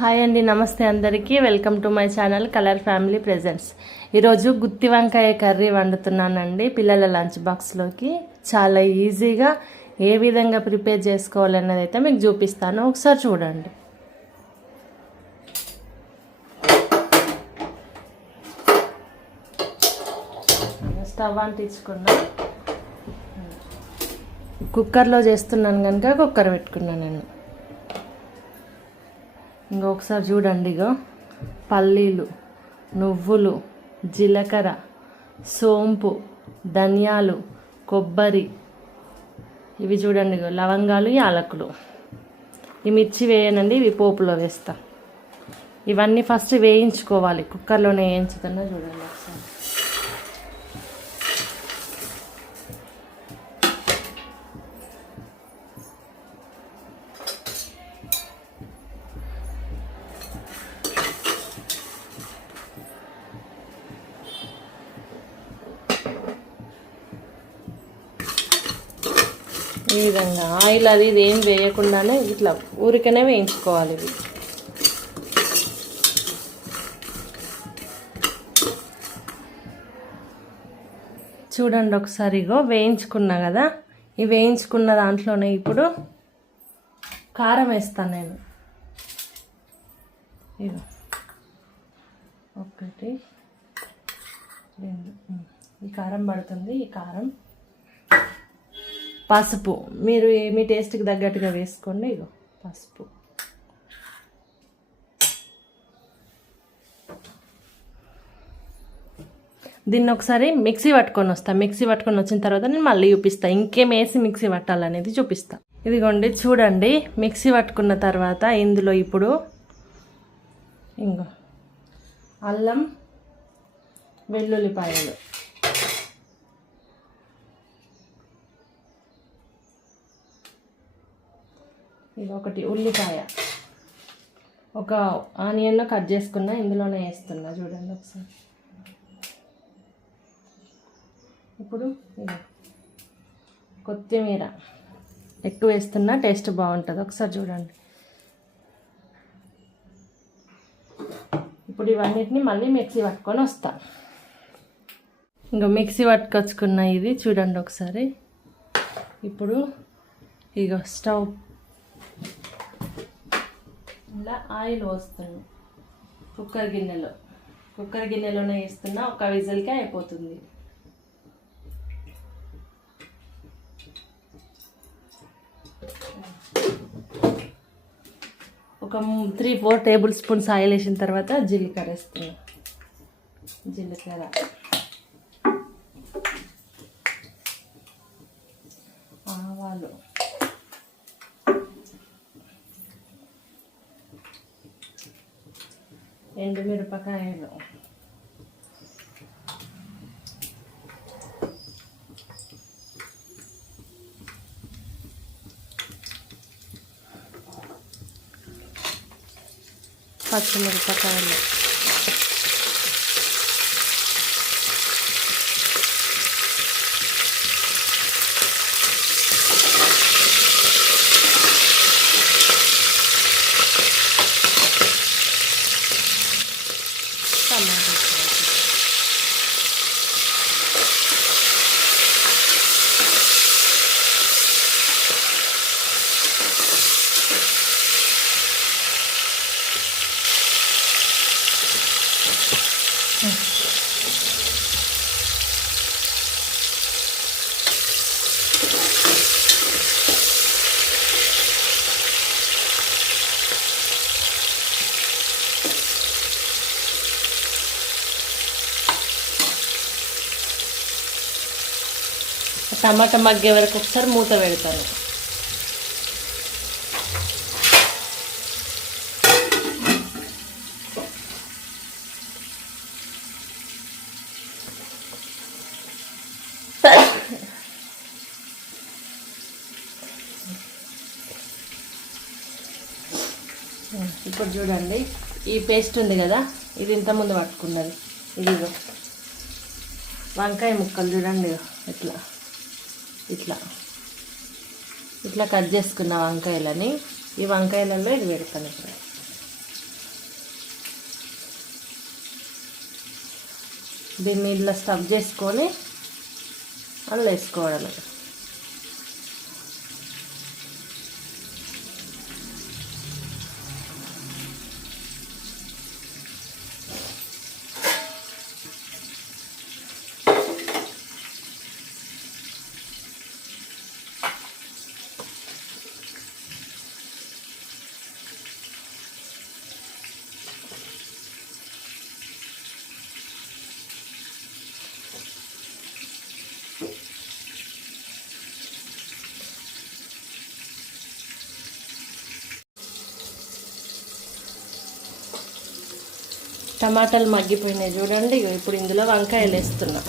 Hi అండి, నమస్తే అందరికీ. Welcome to my channel colour family presents. ఈరోజు గుత్తి వంకాయ కర్రీ వండుతున్నానండి పిల్లల లంచ్ బాక్స్లోకి. చాలా ఈజీగా ఏ విధంగా ప్రిపేర్ చేసుకోవాలన్నది అయితే మీకు చూపిస్తాను, ఒకసారి చూడండి. స్టవ్ అంటించుకున్నా, కుక్కర్లో చేస్తున్నాను కనుక కుక్కర్ పెట్టుకున్నాను నేను. ఇంకొకసారి చూడండి, ఇగో పల్లీలు, నువ్వులు, జీలకర్ర, సోంపు, ధనియాలు, కొబ్బరి, ఇవి చూడండి, ఇగో లవంగాలు, యాలకులు. ఈ మిర్చి వేయనండి, ఇవి పోపులో వేస్తా. ఇవన్నీ ఫస్ట్ వేయించుకోవాలి, కుక్కర్లోనే వేయించుతున్నా. చూడండి ఒకసారి. ఈ విధంగా ఆయిల్ అది ఇది ఏం వేయకుండానే ఇట్లా ఊరికనే వేయించుకోవాలి ఇవి. చూడండి ఒకసారి, ఇగో వేయించుకున్నా కదా, ఈ వేయించుకున్న దాంట్లోనే ఇప్పుడు కారం వేస్తాను నేను. ఇగో 1 2 ఈ కారం పడుతుంది. ఈ కారం, పసుపు మీరు మీ టేస్ట్కి తగ్గట్టుగా వేసుకోండి. ఇగో పసుపు, దీన్ని ఒకసారి మిక్సీ పట్టుకొని వస్తాను. మిక్సీ పట్టుకొని వచ్చిన తర్వాత నేను మళ్ళీ చూపిస్తాను ఇంకేం వేసి మిక్సీ పట్టాలనేది చూపిస్తాను. ఇదిగోండి చూడండి, మిక్సీ పట్టుకున్న తర్వాత ఇందులో ఇప్పుడు ఇంకో అల్లం, వెల్లుల్లిపాయలు, ఇది ఒకటి ఉల్లిపాయ, ఒక ఆనియన్లో కట్ చేసుకున్నా ఇందులోనే వేస్తున్నా. చూడండి ఒకసారి. ఇప్పుడు కొత్తిమీర ఎక్కువ వేస్తున్నా, టేస్ట్ బాగుంటుంది. ఒకసారి చూడండి. ఇప్పుడు ఇవన్నిటిని మళ్ళీ మిక్సీ పట్టుకొని వస్తా. ఇంకా మిక్సీ పట్టుకొచ్చుకున్న ఇది చూడండి ఒకసారి. ఇప్పుడు ఇగో స్టవ్ ఇలా ఆయిల్ పోస్తున్నాను కుక్కర్ గిన్నెలోనే వేస్తున్నా. ఒక విజిల్కే అయిపోతుంది. ఒక 3-4 టేబుల్ స్పూన్స్ ఆయిల్ వేసిన తర్వాత జీలకర్ర వేస్తున్నా. జీలకర్ర, ఆవాలు, ఎండుమిరపకాయలు, పచ్చిమిరపకాయలు, టమాటా, టమాటా మగ్గే వరకు ఒకసారి మూత పెడతాను. ఇప్పుడు చూడండి, ఈ పేస్ట్ ఉంది కదా, ఇది ఇంతకుముందు పట్టుకున్నది. ఇదిగో వంకాయ ముక్కలు చూడండి, ఇట్లా ఇట్లా ఇట్లా కట్ చేసుకున్న వంకాయలని ఈ వంకాయలలో ఇది పెడతాను. ఇప్పుడు దీన్ని ఇలా స్టఫ్ చేసుకొని అందులో వేసుకోవడమే. టమాటాలు మగ్గిపోయినాయి చూడండి. ఇప్పుడు ఇందులో వంకాయలు వేస్తున్నా.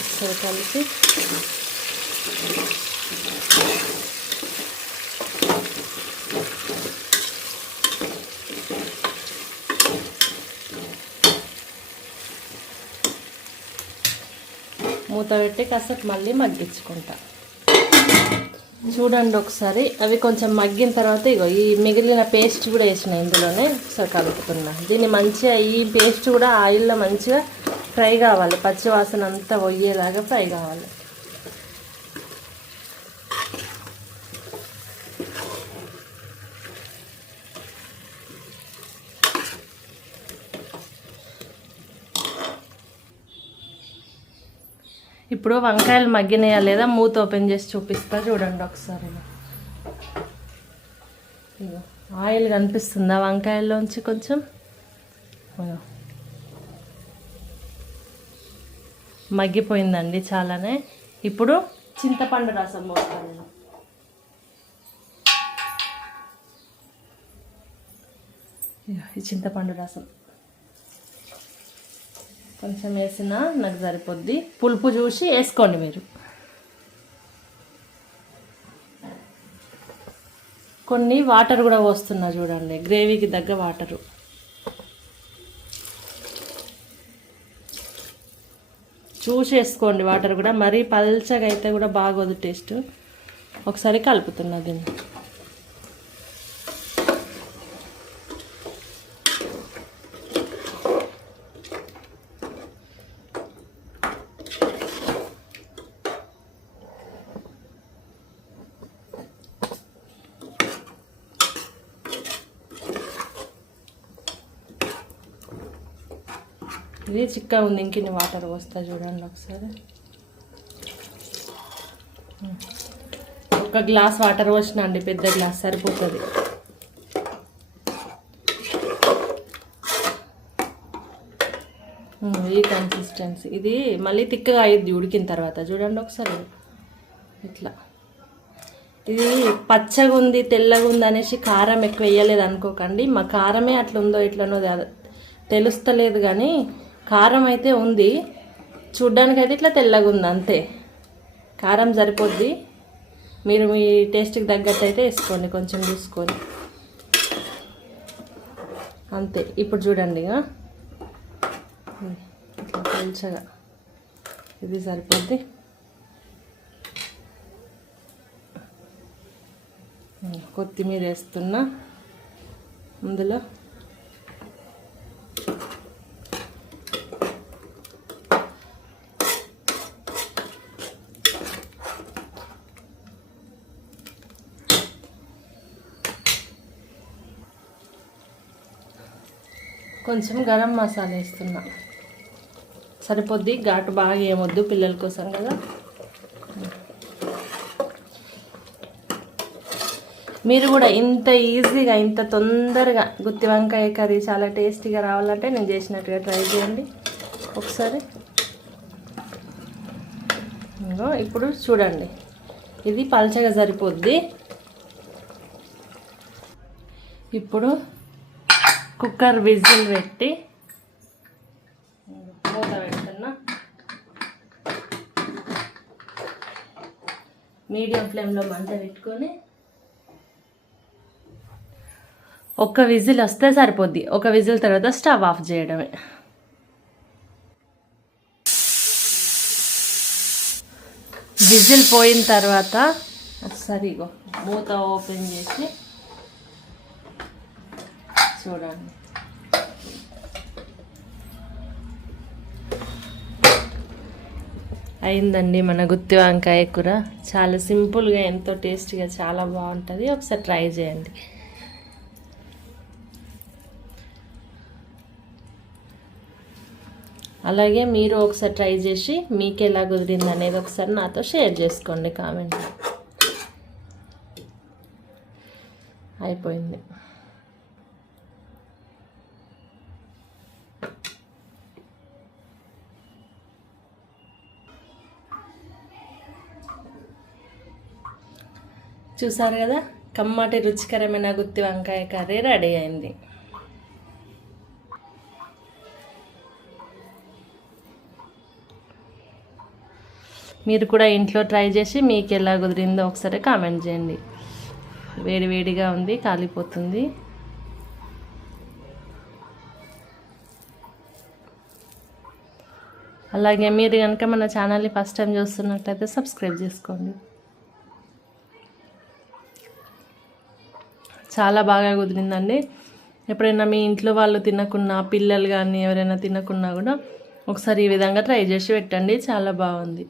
ఒకసారి కలిపి మూత పెట్టి కాసేపు మళ్ళీ మగ్గించుకుంటా. చూడండి ఒకసారి అవి కొంచెం మగ్గిన తర్వాత ఇగో ఈ మిగిలిన పేస్ట్ కూడా వేసిన ఇందులోనే ఒకసారి కలుపుతున్నా. దీన్ని మంచిగా ఈ పేస్ట్ కూడా ఆయిల్లో మంచిగా ఫ్రై కావాలి, పచ్చి వాసన అంతా పోయేలాగా ఫ్రై కావాలి. ఇప్పుడు వంకాయలు మగ్గినాయా లేదా మూత ఓపెన్ చేసి చూపిస్తా చూడండి ఒకసారి. ఇగో ఆయిల్ కనిపిస్తుందా వంకాయల్లోంచి కొంచెం? మగ్గిపోయిందండి చాలానే. ఇప్పుడు చింతపండు రసం పోస్తాను. ఈ చింతపండు రసం కొంచెం వేసినా నాకు సరిపోద్ది. పులుపు చూసి వేసుకోండి మీరు. కొన్ని వాటర్ కూడా పోస్తున్నా చూడండి, గ్రేవీకి తగ్గ వాటరు. చూసి వేసుకోండి వాటర్ కూడా, మరీ పల్చగా అయితే కూడా బాగోదు టేస్ట్. ఒకసారి కలుపుతున్నా దీన్ని. ఇది చిక్కగా ఉంది, ఇంకిన్ని వాటర్ వస్తా చూడండి ఒకసారి. ఒక గ్లాస్ వాటర్ పోసిన అండి, పెద్ద గ్లాస్ సరిపోతుంది. ఈ కన్సిస్టెన్సీ. ఇది మళ్ళీ తిక్కగా అయ్యిద్ది ఉడికిన తర్వాత. చూడండి ఒకసారి ఇట్లా. ఇది పచ్చగా ఉంది తెల్లగా ఉంది అనేసి కారం ఎక్కువ వేయలేదు అనుకోకండి. మా కారమే అట్లా ఉందో ఇట్లనో తెలుస్తలేదు, కానీ కారం అయితే ఉంది. చూడ్డానికి అయితే ఇట్లా తెల్లగా ఉంది అంతే. కారం సరిపోద్ది, మీరు మీ టేస్ట్కి తగ్గట్టు అయితే వేసుకోండి, కొంచెం చూసుకొని అంతే. ఇప్పుడు చూడండి ఇక మంచిగా ఇది సరిపోద్ది. కొత్తిమీర వేస్తున్నా అందులో. కొంచెం గరం మసాలా వేస్తున్నా, సరిపోద్ది. ఘాటు బాగా ఏమొద్దు, పిల్లల కోసం కదా. మీరు కూడా ఇంత ఈజీగా ఇంత తొందరగా గుత్తి వంకాయ కర్రీ చాలా టేస్టీగా రావాలంటే నేను చేసినట్టుగా ట్రై చేయండి ఒకసారి. ఇప్పుడు చూడండి ఇది పల్చగా సరిపోద్ది. ఇప్పుడు కుక్కర్ విజిల్ పెట్టి మూత పెడుతున్నా. మీడియం ఫ్లేమ్లో మంట పెట్టుకొని ఒక్క విజిల్ వస్తే సరిపోద్ది. ఒక విజిల్ తర్వాత స్టవ్ ఆఫ్ చేయడమే. విజిల్ పోయిన తర్వాత ఒకసారి మూత ఓపెన్ చేసి చూడండి. అయిందండి మన గుత్తి వంకాయ కూర. చాలా సింపుల్గా ఎంతో టేస్టీగా చాలా బాగుంటుంది. ఒకసారి ట్రై చేయండి. అలాగే మీరు ఒకసారి ట్రై చేసి మీకు ఎలా కుదిరింది అనేది ఒకసారి నాతో షేర్ చేసుకోండి కామెంట్లో. అయిపోయింది. చూసారు కదా, కమ్మటి రుచికరమైన గుత్తి వంకాయ కర్రీ రెడీ అయింది. మీరు కూడా ఇంట్లో ట్రై చేసి మీకు ఎలా కుదిరిందో ఒకసారి కామెంట్ చేయండి. వేడివేడిగా ఉంది, కాలిపోతుంది. అలాగే మీరు కనుక మన ఛానల్ని ఫస్ట్ టైం చూస్తున్నట్లయితే సబ్స్క్రైబ్ చేసుకోండి. చాలా బాగా కుదిరిందండి. ఎప్పుడైనా మీ ఇంట్లో వాళ్ళు తినకున్నా, పిల్లలు కానీ ఎవరైనా తినకున్నా కూడా ఒకసారి ఈ విధంగా ట్రై చేసి పెట్టండి. చాలా బాగుంది.